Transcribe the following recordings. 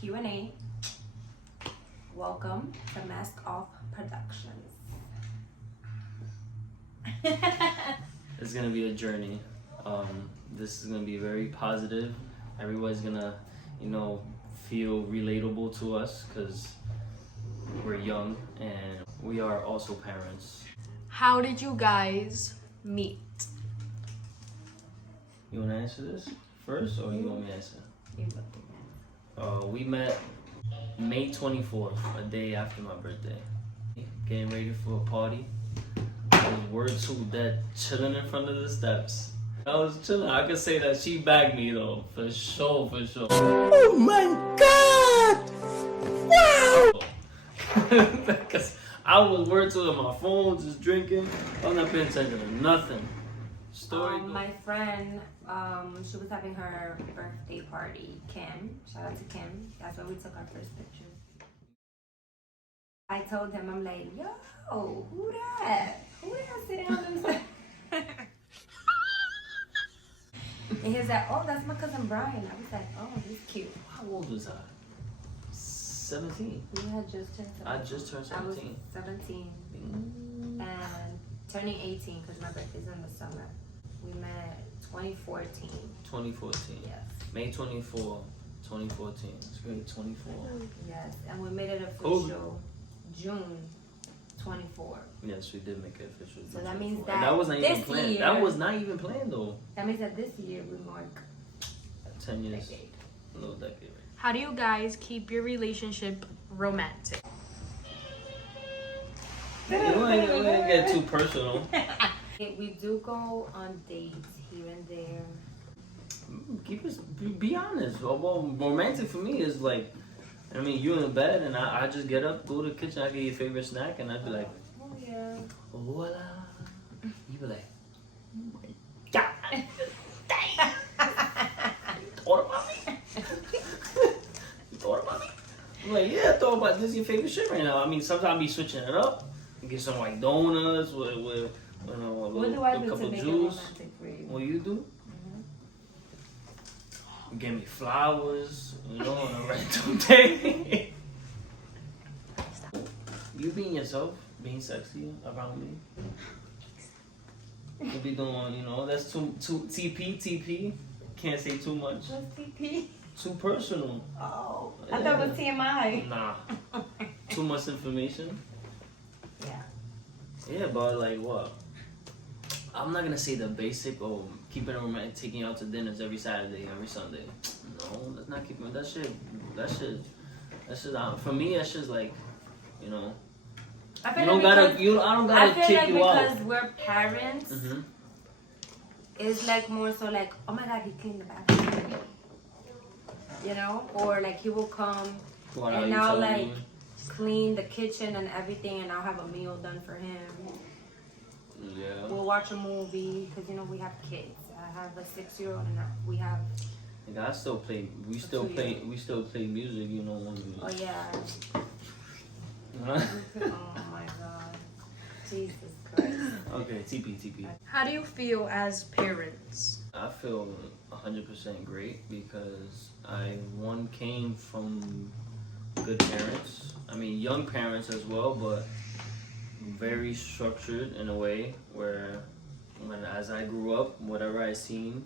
Q&A. Welcome to Mask Off Productions. It's gonna be a journey. This is gonna be very positive. Everybody's gonna, feel relatable to us because we're young and we are also parents. How did you guys meet? You wanna answer this first, or you want me to answer? We met May 24th, a day after my birthday. Getting ready for a party. I was word too dead, chilling in front of the steps. I was chilling. I could say that she bagged me though, for sure. Oh my God! Wow! Because I was word to on my phone, just drinking. I was not paying attention to nothing. My friend, she was having her birthday party. Kim, shout out to Kim. That's where we took our first picture. I told him, I'm like, yo, who that? Who that sitting on them steps? And he was like, oh, that's my cousin Brian. I was like, oh, he's cute. How old was I? 17. You had just turned 17. I just turned 17. I was 17 and turning 18 because my birthday's in the summer. We met 2014. 2014. Yes. May 24, 2014. It's great, 24. Yes, and we made it official June 24. Yes, we did make it official. So that means that and that was not even this planned. year, That was not even planned though. That means that this year we mark 10 years. decade. A little decade. How do you guys keep your relationship romantic? We didn't get too personal. We do go on dates here and there. Be honest. Well, romantic for me is like, you in bed and I just get up, go to the kitchen, I get your favorite snack, and I'd be like, Oh yeah. voila. You be like, oh my God. You thought about me? You thought about me? I'm like, yeah, I thought about this. Your favorite shit right now. Sometimes I be switching it up. Get some like donuts with What do I do to make it romantic for you? What you do? Give me flowers, on a random day. You being yourself, being sexy around me. You be doing, that's too TP. Can't say too much. What's TP? Too personal. Oh, I thought it was TMI. Nah. Too much information. Yeah. Yeah, but like what? I'm not gonna say the basic keeping it romantic, taking you out to dinners every Saturday, every Sunday. No, that's not keeping that shit. For me, that shit's like, I don't gotta take you out. I feel like because we're parents, it's like more so like, oh my God, he cleaned the bathroom. Or like he will come and I'll like clean the kitchen and everything, and I'll have a meal done for him. Yeah. We'll watch a movie because we have kids. I have a 6-year-old and we have. I still play. We still play music. When Oh yeah. Huh? Oh my God. Jesus Christ. Okay, TP. How do you feel as parents? I feel 100% great because I came from good parents. Young parents as well, but very structured in a way where as I grew up, whatever I seen,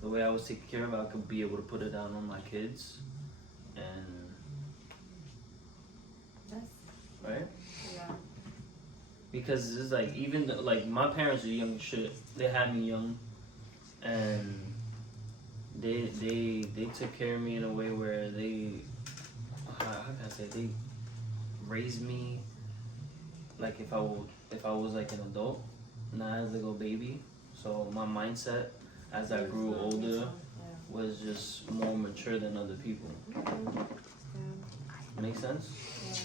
the way I was taken care of, I could be able to put it down on my kids. And right? Yeah. Because it's like my parents are young as shit. They had me young, and they took care of me in a way where how can I say, they raised me like if I was like an adult, not as like a baby. So my mindset as I grew older was just more mature than other people. Make sense? Yeah.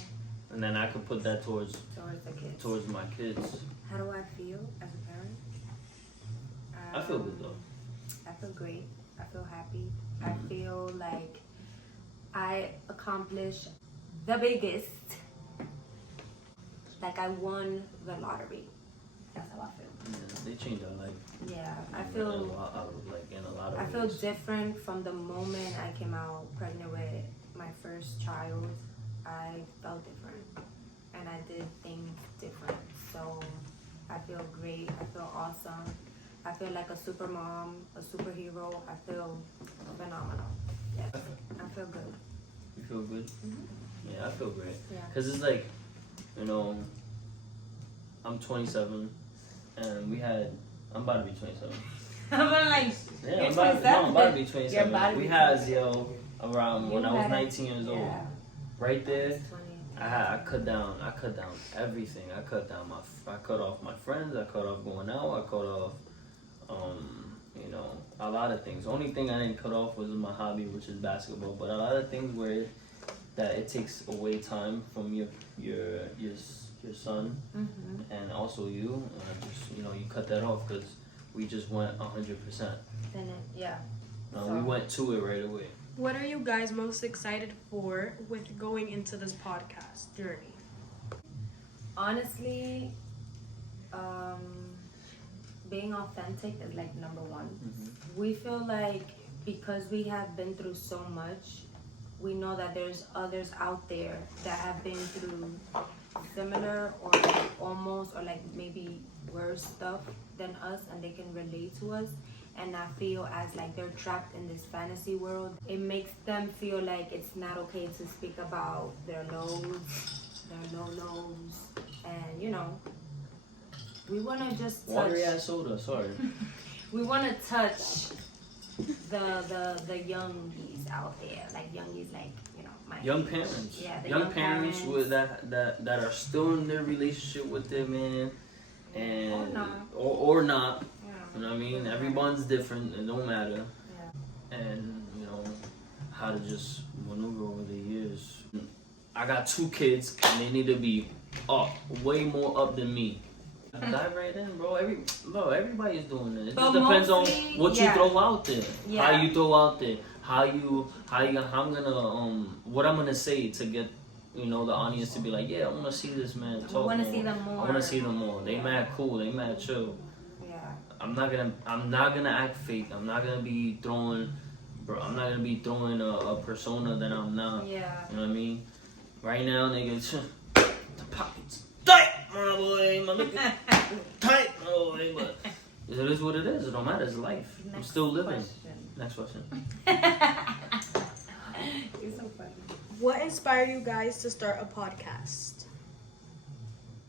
And then I could put that towards the kids. Towards my kids. How do I feel as a parent? I feel good though. I feel great. I feel happy. I feel like I accomplished the biggest. Like I won the lottery. That's how I feel. Yeah, they changed our life. Yeah, I feel in a lot of I ways. feel different from the moment I came out pregnant with my first first child, I felt different and I did things different. So I feel great. I feel awesome. I feel like a super mom, a superhero. I feel phenomenal. Yes, I feel good. You feel good? Mm-hmm. Yeah, I feel great. Yeah. Cause it's like, you know, I'm 27, and I'm about to be 27. I'm like, Yeah, you're I'm about to be 27. You're about to We be had 27. around when I was 19 years old. Yeah. Right there, 20. I cut down everything. I cut off my friends. I cut off going out. I cut off, you know, a lot of things. Only thing I didn't cut off was my hobby, which is basketball. But a lot of things that it takes away time from your son, Mm-hmm. and also you. Just, you know, you cut that off because we just went 100%. Yeah. We went to it right away. What are you guys most excited for with going into this podcast journey? Honestly, being authentic is like number one. Mm-hmm. We feel like because we have been through so much, we know that there's others out there that have been through similar or like almost or like maybe worse stuff than us, and they can relate to us and not feel as like they're trapped in this fantasy world. It makes them feel like it's not okay to speak about their lows, their no-nos, and you know, we want to just touch. Watery ass soda, sorry. We want to touch the youngies out there, like youngies, like, you know, my Young age. parents. Yeah, the young parents parents. with that are still in their relationship with their man, and or not. Yeah. You know what I mean? Everyone's different. It don't matter. Yeah. And you know how to just maneuver over the years. I got 2 kids, and they need to be up, way more up than me. Dive right in, bro. Everybody's doing it. It But just depends on mostly, what you throw out there. Yeah. How you throw out there. How I'm gonna what I'm gonna say to get, you know, the audience to be like, yeah, I wanna see this man talk. I want to see them more. I wanna see them more. They mad cool. They mad chill. Yeah. I'm not gonna act fake. I'm not gonna be throwing a persona that I'm not. Yeah. You know what I mean? Right now, niggas, the pockets tight, my boy. My nigga, tight, my boy. But it is what it is. It don't matter. It's life. I'm still living. Next question. You're so funny. What inspired you guys to start a podcast?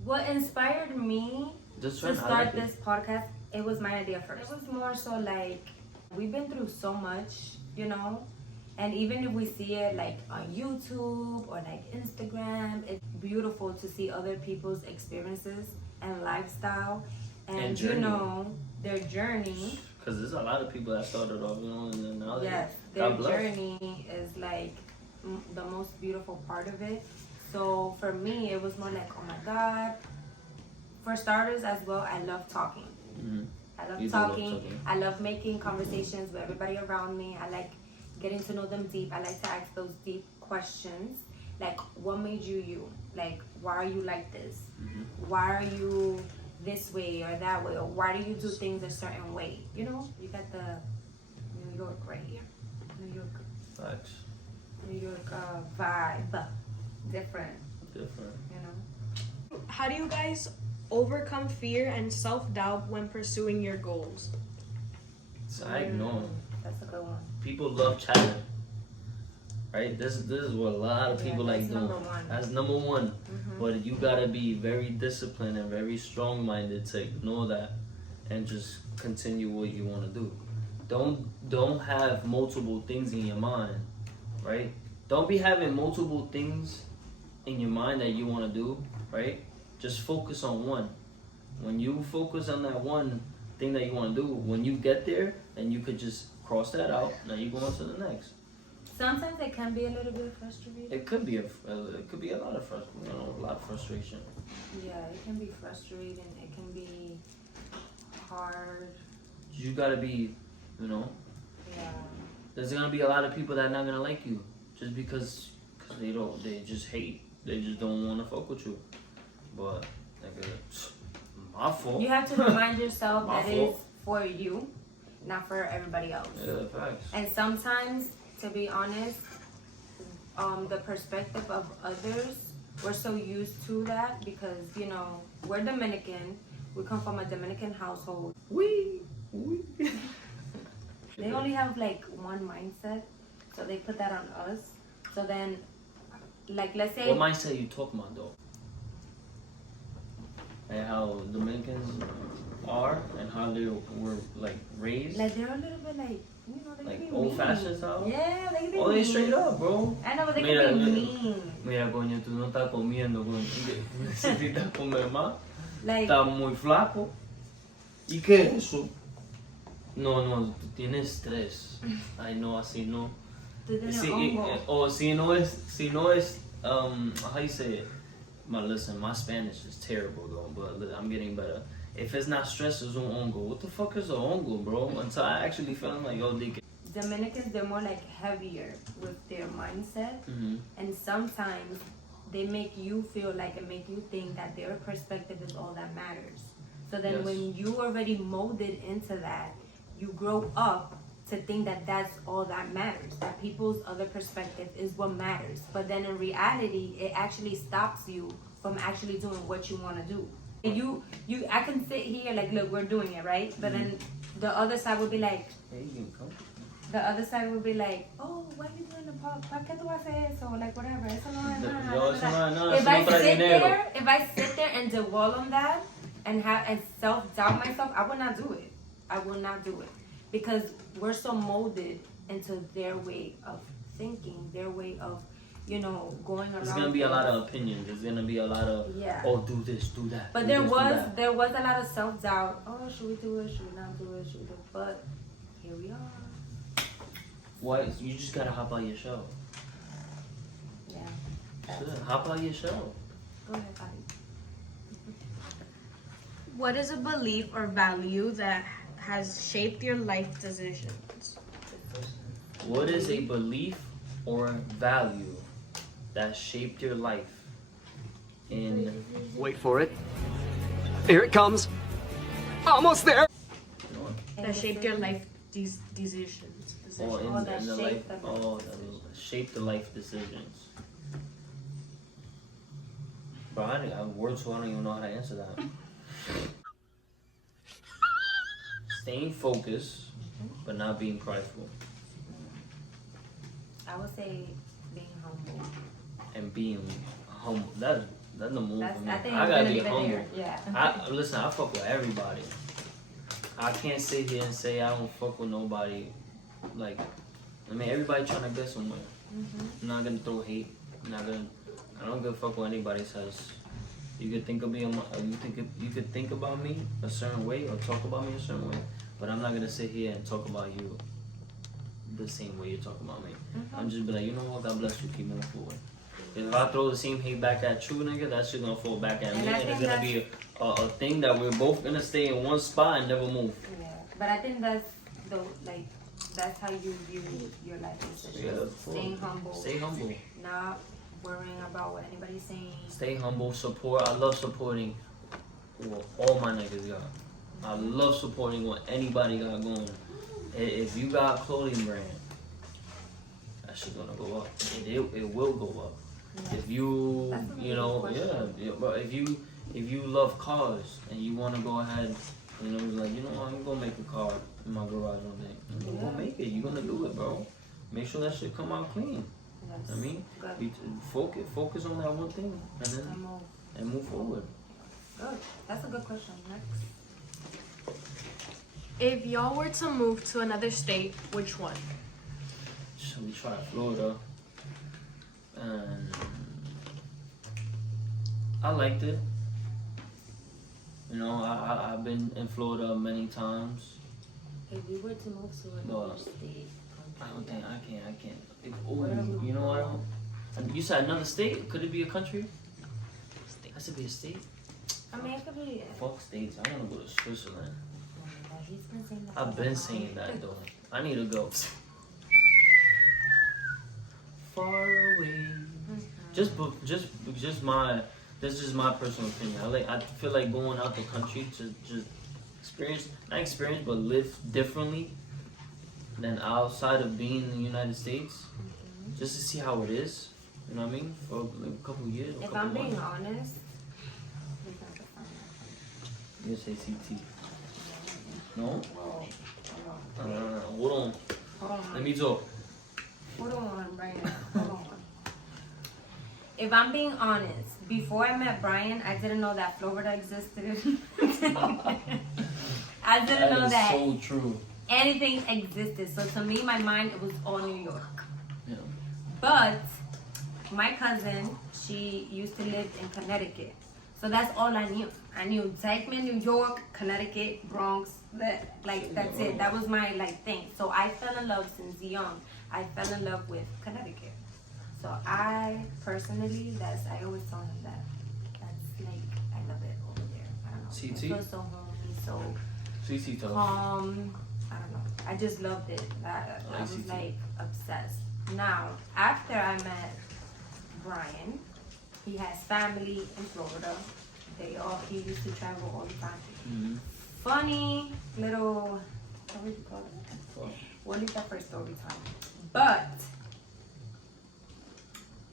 What inspired me Just to start this podcast, it was my idea first. It was more so like, we've been through so much, you know, and even if we see it like on YouTube or like Instagram, it's beautiful to see other people's experiences and lifestyle and you journey. know, their journey. Because there's a lot of people that started off, you know, and then now Yes, their journey is like the most beautiful part of it. So for me, it was more like, oh my God. For starters as well, I love talking. Mm-hmm. I love talking. I love making conversations with everybody around me. I like getting to know them deep. I like to ask those deep questions. Like, what made you you? Like, why are you like this? Mm-hmm. Why are you this way or that way? Or why do you do things a certain way? You know, you got the New York right here. New York. Facts. New York vibe. Different. You know? How do you guys overcome fear and self-doubt when pursuing your goals? So I ignore them. That's a good one. People love chatting. Right? This is what a lot of people like doing. That's number one. Mm-hmm. But you gotta be very disciplined and very strong-minded to ignore that and just continue what you want to do. Don't have multiple things in your mind, right? Don't be having multiple things in your mind that you want to do, right? Just focus on one. When you focus on that one thing that you want to do, when you get there, then you could just cross that out. Now you go on to the next. Sometimes it can be a little bit frustrating. It could be a lot of frustration. Yeah, it can be frustrating. It can be hard. You gotta be, you know. Yeah. There's gonna be a lot of people that are not gonna like you just because they just hate. They just don't want to fuck with you. But my fault. You have to remind yourself My that fault. it's for you, not for everybody else. Yeah, facts. And sometimes, to be honest, the perspective of others, we're so used to that because, you know, we're Dominican. We come from a Dominican household. We. They only have like one mindset, so they put that on us. So then, like, let's say. What mindset you talking about though? And how Dominicans are and how they were like raised? Like, they're a little bit like, you know, they Like can be old mean. fashioned style? Yeah, they can be Oh, they mean. straight up, bro. I know, but they Mira, can be mira. mean. Mira, coño, tú no estás comiendo, coño. Necesitas comer más. Like, Estás muy flaco. ¿Y qué es eso? No, tú tienes estrés. Ay, no, así no. tú tienes Sí, hongo. o si no es, how you say it? Listen, my Spanish is terrible though, but I'm getting better. If it's not stress, it's un hongo. What the fuck is a hongo, bro? Until I actually felt like, yo, they can. Dominicans, they're more like heavier with their mindset, Mm-hmm. and sometimes they make you feel like and make you think that their perspective is all that matters. So then Yes. when you already molded into that, you grow up to think that that's all that matters, that people's other perspective is what matters. But then in reality, it actually stops you from actually doing what you want to do. And I can sit here like, look, we're doing it, right? But then the other side would be like, Hey, you can come. the other side would be like, oh, why are you doing the pop? ¿Para qué tú haces eso? Like, whatever. Eso no es nada. Yo, eso no es nada, If eso no trae dinero. If I sit there and dwell on that and self-doubt myself, I will not do it. I will not do it. Because we're so molded into their way of thinking, their way of, you know, going around. There's gonna be a lot of opinions. There's gonna be a lot of, Yeah. oh, do this, do that. But do there this, do that. was a lot of self-doubt. Oh, should we do it? Should we not do it? Should we do it? But here we are. Why? You just gotta hop out your shell. Yeah. Shit, hop out your shell. Go ahead, Bobby. What is a belief or value that has shaped your life decisions? What is a belief or value that shaped your life? In Wait for it. Here it comes. Almost there. That shaped your life decisions. Oh, Oh, that in the life. shaped the life Oh, that shaped the life decisions. Bro, I words, so I don't even know how to answer that. Staying focused, but not being prideful, I would say being humble. and being humble. That's the move That's, for me. I think I I'm gotta gonna be leave it humble. there. Yeah. Listen, I fuck with everybody. I can't sit here and say I don't fuck with nobody. Like, I mean, everybody trying to get somewhere. I'm not gonna throw hate. I don't give a fuck what anybody says. You could think of me, you could think about me a certain way or talk about me a certain way, but I'm not gonna sit here and talk about you the same way you're talking about me. I'm just be like, you know what, God bless you, keep moving forward. If I throw the same hate back at you, nigga, that shit gonna fall back at me, And I and it's think gonna be a thing that we're both gonna stay in one spot and never move. Yeah. But I think that's how you view your life decisions. Yeah, Staying humble. Stay humble. Not worrying about what anybody's saying. Stay humble, support. I love supporting what all my niggas got. I love supporting what anybody got going. If you got a clothing brand, that shit gonna go up. It will go up. Yeah. If you That's a you know really good yeah, but if you love cars and you wanna go ahead, you know, like, you know what, I'm gonna make a car in my garage one day. You're gonna make it. You're gonna do it, bro. Make sure that shit come out clean. Yes. I mean, Good. you focus on that one thing, and then And move. move forward. Good. That's a good question. Next. If y'all were to move to another state, which one? So we tried Florida, and I liked it. You know, I've been in Florida many times. If we were to move to No. another state, I don't think I can't. You know what? You said another state? Could it be a country? Has to be a state. I mean, it could be. Fuck states. I want to go to Switzerland. He's been saying that. I've been saying that though. I need to go. Far away. That's just my personal opinion. I feel like going out the country to just not experience, but live differently than outside of being in the United States. just to see how it is. You know what I mean? For like a couple years. If I'm being honest, you say CT. No? well, Hold on. hold on. Let me talk. Hold on, Brian. Hold on. If I'm being honest, before I met Brian, I didn't know that Florida existed. I didn't know is that so true. anything existed. So to me, my mind it was all New York. Yeah. But my cousin, she used to live in Connecticut. So that's all I knew. I knew Dykeman, New York, Connecticut, Bronx. That's it. That was my thing. So I fell in love since young. I fell in love with Connecticut. So I personally, I always tell him that's I love it over there. I don't know. CT? It feels so homey, so CT tough. I don't know. I just loved it. I was CT. Obsessed. Now, after I met Brian, he has family in Florida. He used to travel all the time. Mm-hmm. Funny little, what would you call it? What is that for story time? But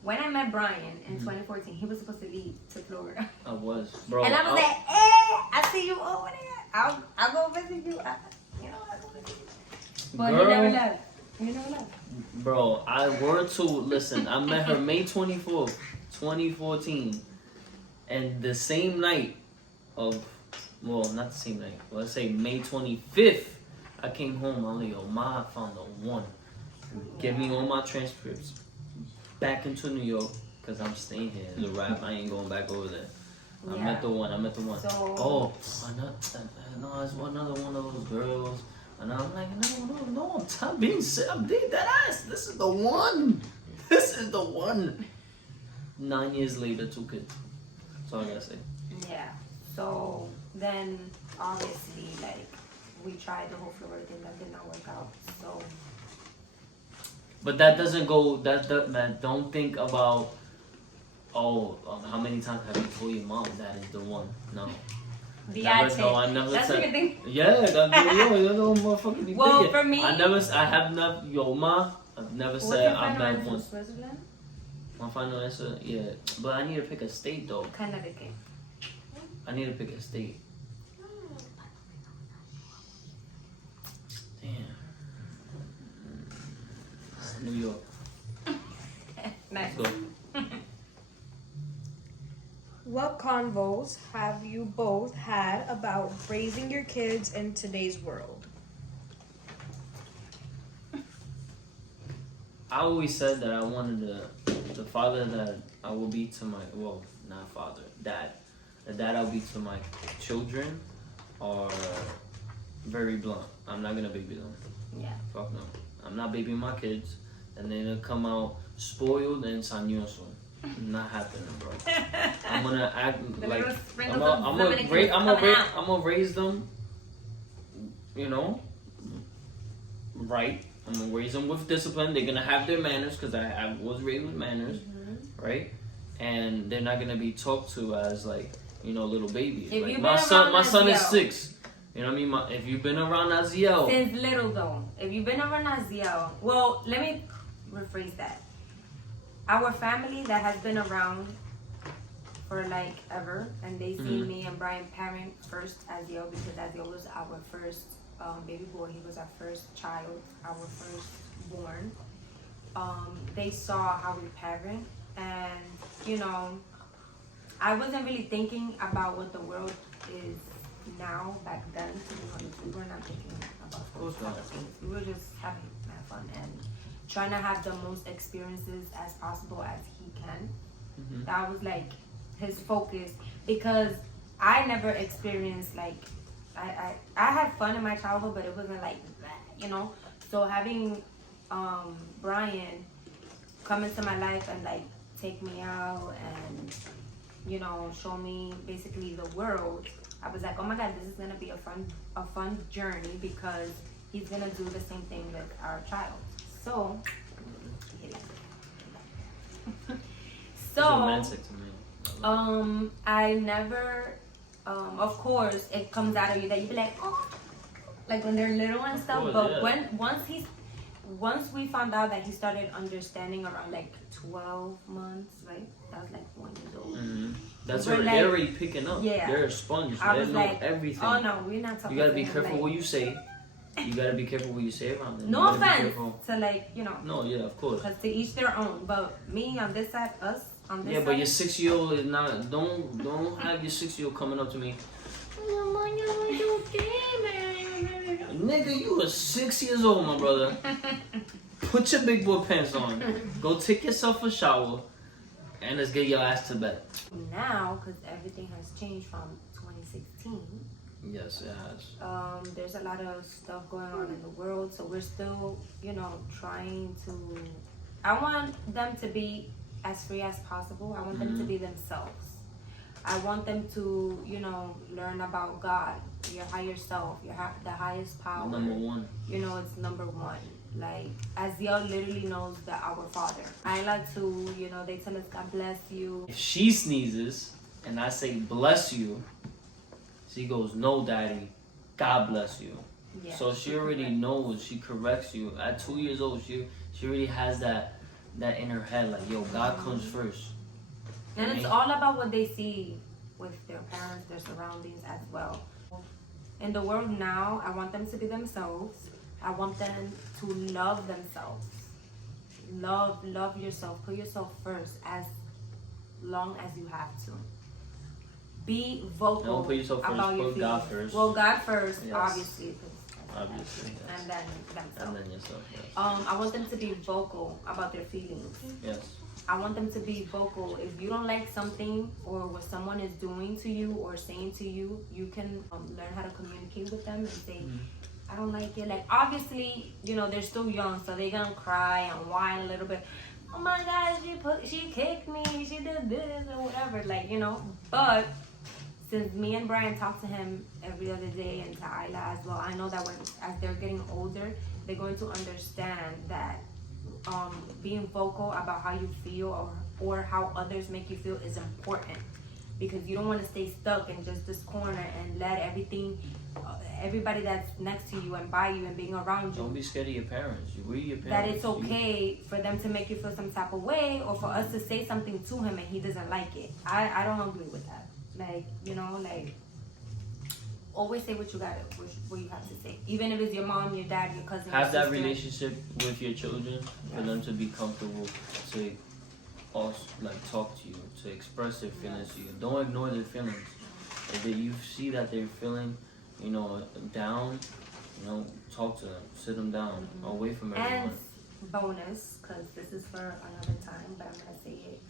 when I met Brian in 2014, he was supposed to leave to Florida. I was, bro. And I was like, I see you over there. I'll go visit you. I'll go visit you. But Girl, he never left. He never left. Bro, I met her May 24th, 2014. And the same night not the same night. Let's say May 25th, I came home. I'm like, yo, Ma, I found the one. Give me all my transcripts back into New York, because I'm staying here. It's a wrap. I ain't going back over there. I met the one. So, No, it's another one of those girls. And I'm like, no, I'm being that ass. This is the one. This is the one. 9 years later, 2 kids. That's all I gotta say. yeah. So then, obviously, we tried the whole Florida thing. That did not work out. So. But that doesn't go. That don't think about. How many times have you told your mom that is the one? No. I never That's said. what you think? Yeah, you're the motherfucker. You Well, think it. for me, I have never. Yo, Ma, I've never said I'm that one. Switzerland? My final answer, yeah. But I need to pick a state though. Connecticut. I need to pick a state. Damn. New York. Nice. Let's go. What convos have you both had about raising your kids in today's world? I always said that I wanted the father that I will be to my, not father, dad. The dad I'll be to my children are very blunt. I'm not gonna baby them. Yeah. Fuck no. I'm not babying my kids, and they're gonna come out spoiled and sañoso. Not happening, bro. I'm gonna act like I'm gonna raise them, right. I'm gonna raise them with discipline. They're gonna have their manners because I was raised with manners, right? And they're not gonna be talked to as little babies. My son is 6. You know what I mean? If you've been around Aziel. Since little though. If you've been around Aziel. Well, let me rephrase that. Our family that has been around for ever, and they see me and Brian parent first Aziel because Aziel was our first baby boy. He was our first child, our first born. They saw how we parent, and I wasn't really thinking about what the world is now. Back then, to be honest, we were not thinking about those kind of things. We were just having fun and trying to have the most experiences as possible as he can. Mm-hmm. That was his focus, because I never experienced I had fun in my childhood, but it wasn't that, So having Brian come into my life and take me out and show me basically the world, I was like, oh my God, this is gonna be a fun journey, because he's gonna do the same thing with our child. So, It's romantic to me. I never, of course, it comes out of you that you be like, oh, when they're little and stuff. Course, but yeah. once we found out that he started understanding around like 12 months, right? That was like 1 year old. Mm-hmm. That's We're already, like- they're already picking up. Yeah. They're a sponge. I They was know like, everything. oh no, we're not talking You gotta to be him, careful like, what you say. You gotta be careful what you say around them. no You gotta be offense careful. to like, you know, No, yeah, of course. because to each their own. But me on this side, us on this Yeah, side. but your 6-year-old is not. Don't have your 6-year-old coming up to me. Nigga, you are 6 years old, my brother. Put your big boy pants on. Go take yourself a shower, and let's get your ass to bed. Now, because everything has changed from 2016. Yes, it has. There's a lot of stuff going on in the world, so we're still, you know, trying to. I want them to be as free as possible. I want them to be themselves. I want them to, you know, learn about God, your higher self, the highest power. Number one. You know, it's number one. Like, Aziel literally knows that our Father. I like to, you know, they tell us God bless you. If she sneezes and I say bless you, she goes, no, daddy, God bless you. Yeah, So she already knows. She corrects you. At 2 years old, she already has that in her head, like, yo, God comes first. And it's all about what they see with their parents, their surroundings as well. In the world now, I want them to be themselves. I want them to love themselves. Love yourself. Put yourself first as long as you have to. Be vocal Don't put yourself first, about your put God feelings. first. Well, God first, Yes. obviously. 'Cause- Obviously, yes. And then themselves. And then yourself, yes. I want them to be vocal about their feelings. Yes. I want them to be vocal. If you don't like something or what someone is doing to you or saying to you, you can learn how to communicate with them and say, I don't like it. Like, obviously, you know, they're still young, so they're gonna cry and whine a little bit. Oh my God, she kicked me, she did this or whatever, like, you know. But since me and Brian talk to him every other day and to Ayla as well, I know that as they're getting older, they're going to understand that being vocal about how you feel or how others make you feel is important, because you don't want to stay stuck in just this corner and let everybody that's next to you and by you and being around you, Don't be scared of your parents. We're your parents. that it's okay for them to make you feel some type of way or for us to say something to him and he doesn't like it. I don't agree with that. Like, you know, like, always say what you have to say, even if it's your mom, your dad, your cousin. Have your that sister. relationship with your children for them to be comfortable to also like talk to you, to express their feelings to you. Don't ignore their feelings. If you see that they're feeling, you know, down, you know, talk to them, sit them down, away from everyone. And bonus, because this is for another time, but I'm gonna say it.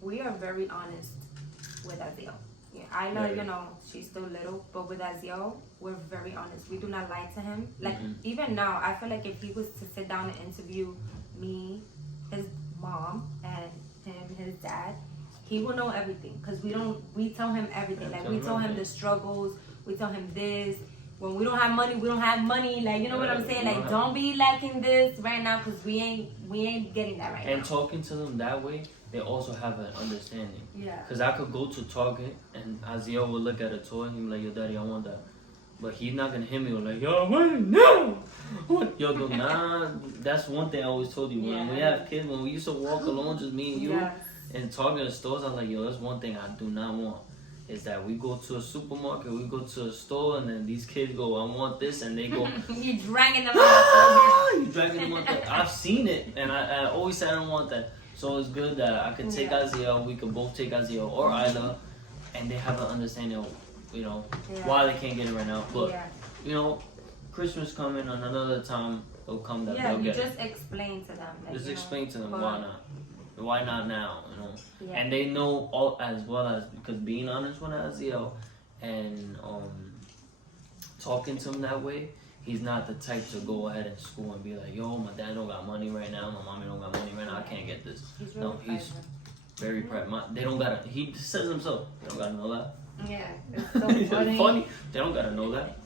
We are very honest with Aziel. Yeah, I know, you know, she's still little, but with Aziel, we're very honest. We do not lie to him. Like, even now, I feel like if he was to sit down and interview me, his mom, and him, his dad, he will know everything. Because we tell him everything. Like, we tell him the struggles, we tell him this. When we don't have money, we don't have money. Like, you know what I'm saying? Like, don't be lacking this right now, because we ain't getting that right now. And talking to them that way, they also have an understanding. Yeah. Because I could go to Target and Aziel would look at a toy and he'd be like, yo, daddy, I want that. But he's not going to hit me with like, yo, what? No! What? Yo, go, nah, that's one thing I always told you. When we have kids, when we used to walk alone, just me and you, and Target stores, I was like, yo, that's one thing I do not want. Is that we go to a supermarket, we go to a store, and then these kids go, I want this, and they go, You dragging them out. you dragging them out. I've seen it, and I always said I don't want that. So it's good that I could take Aziel, we could both take Aziel or Ayla, and they have an understanding of, you know, why they can't get it right now. But, you know, Christmas coming, and another time they'll come that they'll get it. Yeah, you just explain to them. Like, Just explain to them but, why not. Why not now, you know? Yeah. And they know all as well as, because being honest with Aziel and talking to him that way, he's not the type to go ahead in school and be like, yo, my dad don't got money right now, my mommy don't got money right now, I can't get this. He's really He's very private. They don't gotta, he says himself, they don't gotta know that. Yeah, it's so funny. They don't gotta know that.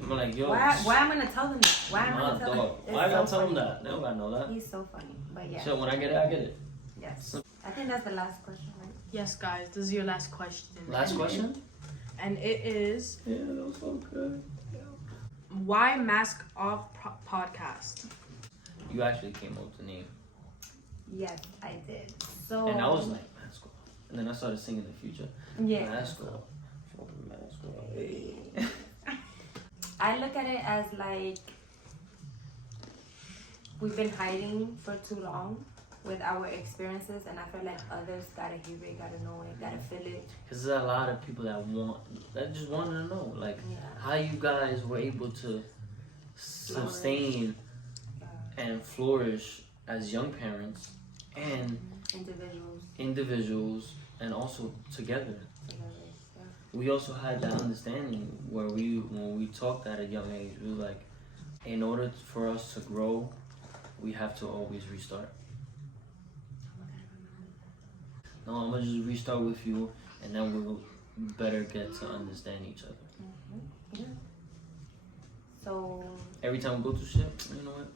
I'm like, yo. Why am I gonna tell them that? Why am I gonna tell them? Why I gotta tell them that? They don't gotta know that. He's so funny, but yeah. So when I get it, I get it. Yes. I think that's the last question, right? Yes, guys, this is your last question. Last question? And it is, Yeah, that was so good. Why Mask Off podcast? You actually came up with the name. Yes, I did. So And I was like, mask off. And then I started singing the future. yeah. Mask off. Fucking mask off. Hey. I look at it as like we've been hiding for too long with our experiences, and I feel like others gotta hear it, gotta know it, gotta feel it. Because there's a lot of people that just want to know, like, Yeah. how you guys were able to sustain and flourish as young parents and individuals and also together. We also had that understanding where when we talked at a young age, we were like, in order for us to grow, we have to always restart. No, I'm gonna just restart with you, and then we'll better get to understand each other. Yeah. So Every time we go through shit, you know what?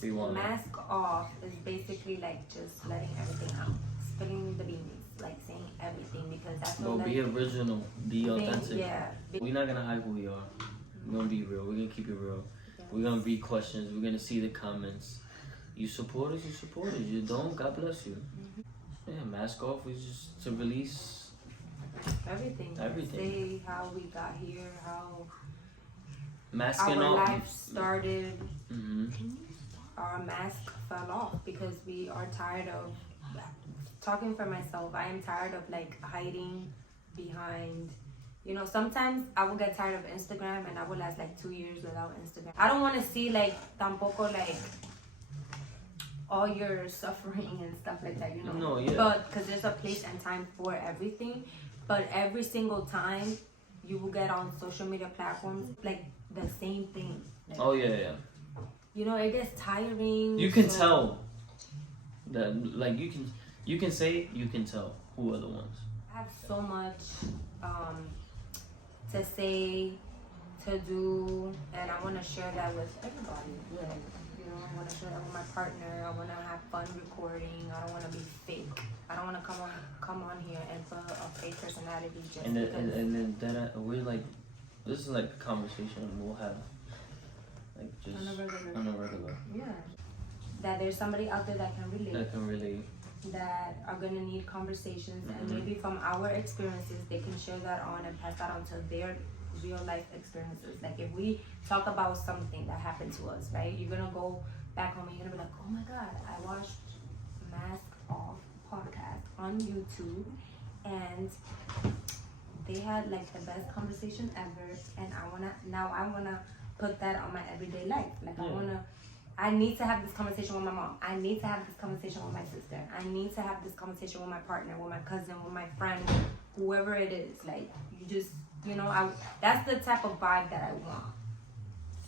Rewind. mask off is basically like just letting everything out, spilling the beans, like saying everything, because that's No, what be original, be authentic. Yeah. We're not gonna hide who we are. We're gonna be real. We're gonna keep it real. We're gonna read questions. We're gonna see the comments. You support us, you support us. You don't, God bless you. Yeah, mask off is just to release Everything. Everything. Say how we got here, how masking our off. life started. Mm-hmm. Our mask fell off because we are tired of talking for myself. I am tired of like hiding behind, you know, sometimes I will get tired of Instagram and I will last like 2 years without Instagram. I don't want to see like tampoco like all your suffering and stuff like that, you know. No, yeah. But because there's a place and time for everything. But every single time you will get on social media platforms like the same thing. Like, Oh yeah. you know, it gets tiring. You can so- tell that, like, you can say, you can tell who are the ones. I have so much to say, to do, and I want to share that with everybody. Like, you know, I want to share that with my partner. I want to have fun recording. I don't want to be fake. I don't want to come on here and put a fake personality just And then, because. and then we're like, this is like a conversation we'll have, like just On a regular. on a regular. Yeah. That there's somebody out there that can relate. That can really. That are gonna need conversations, and Mhm. maybe from our experiences they can share that on and pass that on to their real life experiences. Like if we talk about something that happened to us, right, you're gonna go back home and you're gonna be like, oh my god, I watched Mask Off podcast on YouTube and they had like the best conversation ever, and I wanna put that on my everyday life. Like I need to have this conversation with my mom. I need to have this conversation with my sister. I need to have this conversation with my partner, with my cousin, with my friend, whoever it is. Like, you just, you know, that's the type of vibe that I want.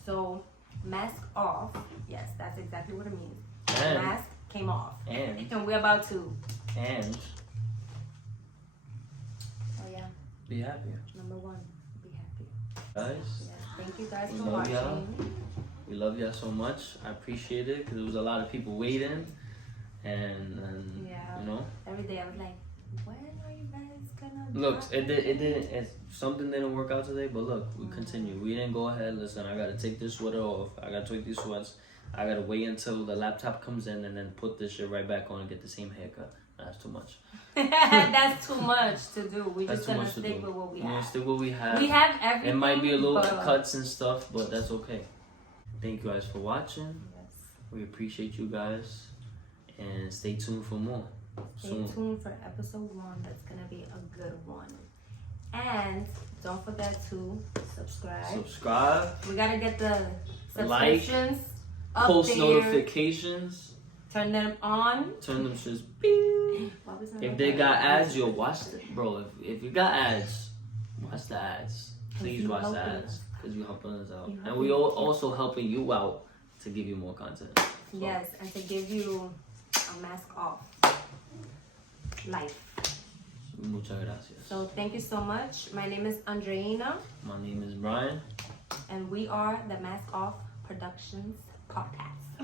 So, mask off. Yes, that's exactly what it means. And- Mask came off. And we're about to. Oh, yeah. be happy, Number one, be happy. guys. Yes. Thank you guys We for love watching. y'all. We love y'all so much. I appreciate it because there was a lot of people waiting, and Yeah. you know. Every day I was like, when are you guys gonna Look, drop it didn't. Something didn't work out today, but look, we continue. We didn't go ahead. Listen, I gotta take this sweater off. I gotta take these sweats. I gotta wait until the laptop comes in and then put this shit right back on and get the same haircut. That's too much. That's too much to do. We're That's just too gonna much to stick do. with what we We're gonna have. stick what we have. We have everything. It might be a little but- cuts and stuff, but that's okay. Thank you guys for watching. Yes. We appreciate you guys, and stay tuned for more. Stay Soon. tuned for episode 1. That's gonna be a good one. And don't forget to subscribe. Subscribe, We gotta get the Like, subscriptions up post there. notifications, Turn them on. turn them shits. Beep. Why was I If like they that? got ads, yo, watch the bro. If you got ads, watch the ads. Please you watch the helping ads because you're helping us out, You and we also helping you out to give you more content. So, Yes, and to give you a mask off life. muchas gracias. So thank you so much. My name is Andreina, My name is Brian. and we are the Mask Off Productions podcast.